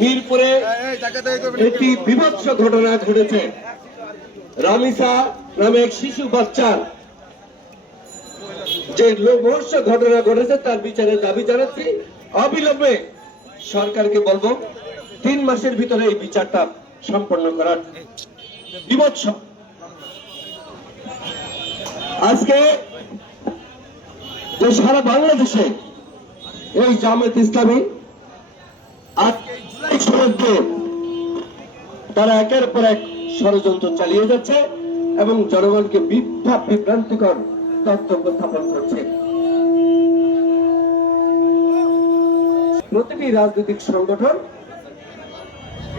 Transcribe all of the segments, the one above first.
মিরপুরে একটি বিভৎস ঘটনা ঘটেছে। রামিসা নামে এক শিশু বাচ্চার যে লোভহর্ষ ঘটনা ঘটেছে তার বিচারের দাবি জানাচ্ছি। অবিলম্বে সরকারকে বলবো 3 মাসের ভিতরে এই বিচারটা সম্পন্ন করার। বিভৎস আজকে যে সারা বাংলাদেশে এই জামায়াত ইসলামী আজকে জুলাই সনদকে তারা একের পর এক ষড়যন্ত্র চালিয়ে যাচ্ছে এবং জনগণকে মিথ্যা বিভ্রান্তিকর তথ্য উপস্থাপন করছে। প্রতিটি রাজনৈতিক সংগঠন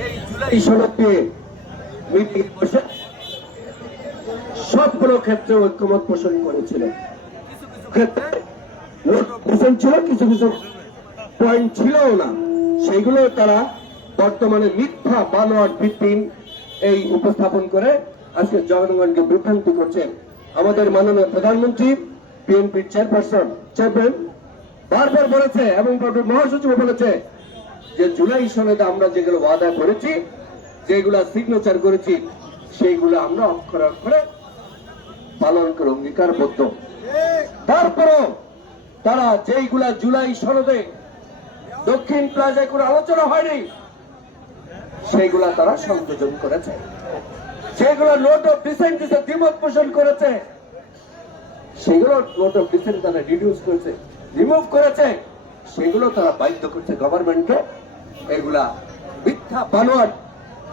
এই জুলাই সনদকে মিটিয়ে বসে সবগুলো ক্ষেত্রে ঐক্যমত পোষণ করেছিল। ক্ষেত্রে ছিল, কিছু কিছু পয়েন্ট ছিল না, সেগুলো তারা বর্তমানে মিথ্যা বানোয়াট ভিত্তিহীন এই উপস্থাপন করে আজকে জনগণকে বিভ্রান্তি করছে। আমাদের মাননীয় প্রধানমন্ত্রী বিএনপির চেয়ারম্যান বারবার বলেছে এবং মহাসচিব বলেছে যে জুলাই সনদে আমরা যেগুলো ওয়াদা করেছি, যেগুলা সিগনেচার করেছি, সেইগুলো আমরা অক্ষরে অক্ষরে পালন করে অঙ্গীকারবদ্ধ। তারপরও তারা যেইগুলা জুলাই সনদে দক্ষিণ প্লাজায় কোনো আলোচনা হয়নি সেইগুলা তারা সংযোজন করেছে, যেগুলো নোট অফ ডিসেন্ট দ্বিমত পোষণ করেছে সেগুলো নোট অফ ডিসেন্ট তারা রিমুভ করেছে, সেগুলো তারা বাধ্য করছে গভর্নমেন্টকে এগুলা মিথ্যা বানোয়াট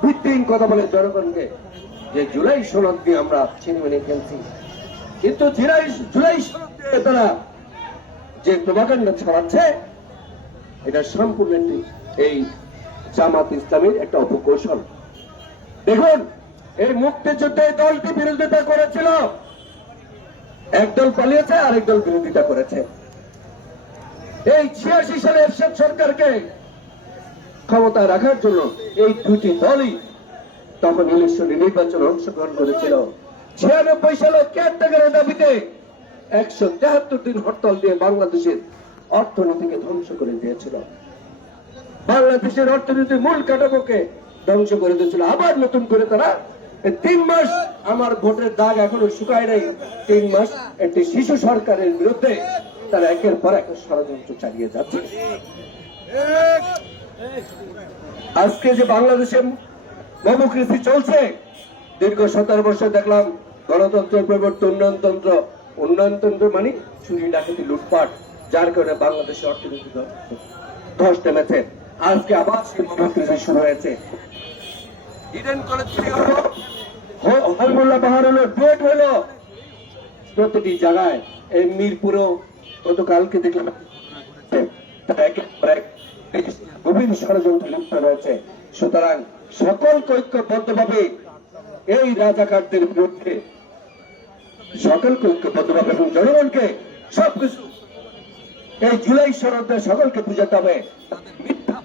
ভিত্তিহীন কথা বলে জনগণকে যে জুলাই সনদ দিয়ে আমরা ছিনিমিনি খেলছি। কিন্তু জুলাই সনদ দিয়ে তারা যে প্রভাকাণ্ডা ছড়াচ্ছে এটা সম্পূর্ণ এই জামাত ইসলামের একটা অপকৌশল। দেখুন, এই মুক্তিযুদ্ধে দলটি বিরোধিতা করেছিল, একদল পালিয়েছে আরেক দল বিরোধিতা করেছে। এই 86 সালে এরশাদ সরকারকে ক্ষমতায় রাখার জন্য এই দুটি দলই তখন ইলেকশন নির্বাচনে অংশগ্রহণ করেছিল। 96 সালে কেয়ারটেকারের দাবিতে 173 দিন হরতাল দিয়ে বাংলাদেশের অর্থনীতিকে ধ্বংস করে দিয়েছিল, বাংলাদেশের অর্থনীতির মূল কাঠামোকে ধ্বংস করে দিয়েছিল। আবার নতুন করে তারা 3 মাস, আমার ভোটের দাগ এখনো শুকায় নাই, 3 মাস একটি শিশু সরকারের বিরুদ্ধে তারা একের পর এক ষড়যন্ত্র চালিয়ে যাচ্ছে। আজকে যে বাংলাদেশে ডেমোক্রেসি চলছে, দীর্ঘ 17 বছর দেখলাম গণতন্ত্রের পরিবর্তে উন্নয়নতন্ত্র মানে চুরি ডাকাতি লুটপাট, যার কারণে বাংলাদেশের অর্থনীতি ধস নেমেছে। আজকে আবার সেই ডেমোক্রেসি শুরু হয়েছে। ইডেন কলেজ থেকে হলো, হলমুল্লাহ বাহার হলো, ডুয়েট হলো, প্রতিটি জায়গায় এই মিরপুরেও গতকালকে দেখলাম গভীর ষড়যন্ত্র লিপ্ত রয়েছে। সুতরাং সকলকে ঐক্যবদ্ধভাবে এই রাজাকারদের বিরুদ্ধে সকলকে ঐক্যবদ্ধভাবে এবং জনগণকে সবকিছু এই জুলাই সনদে সকলকে বুঝাতে হবে। মিথ্যা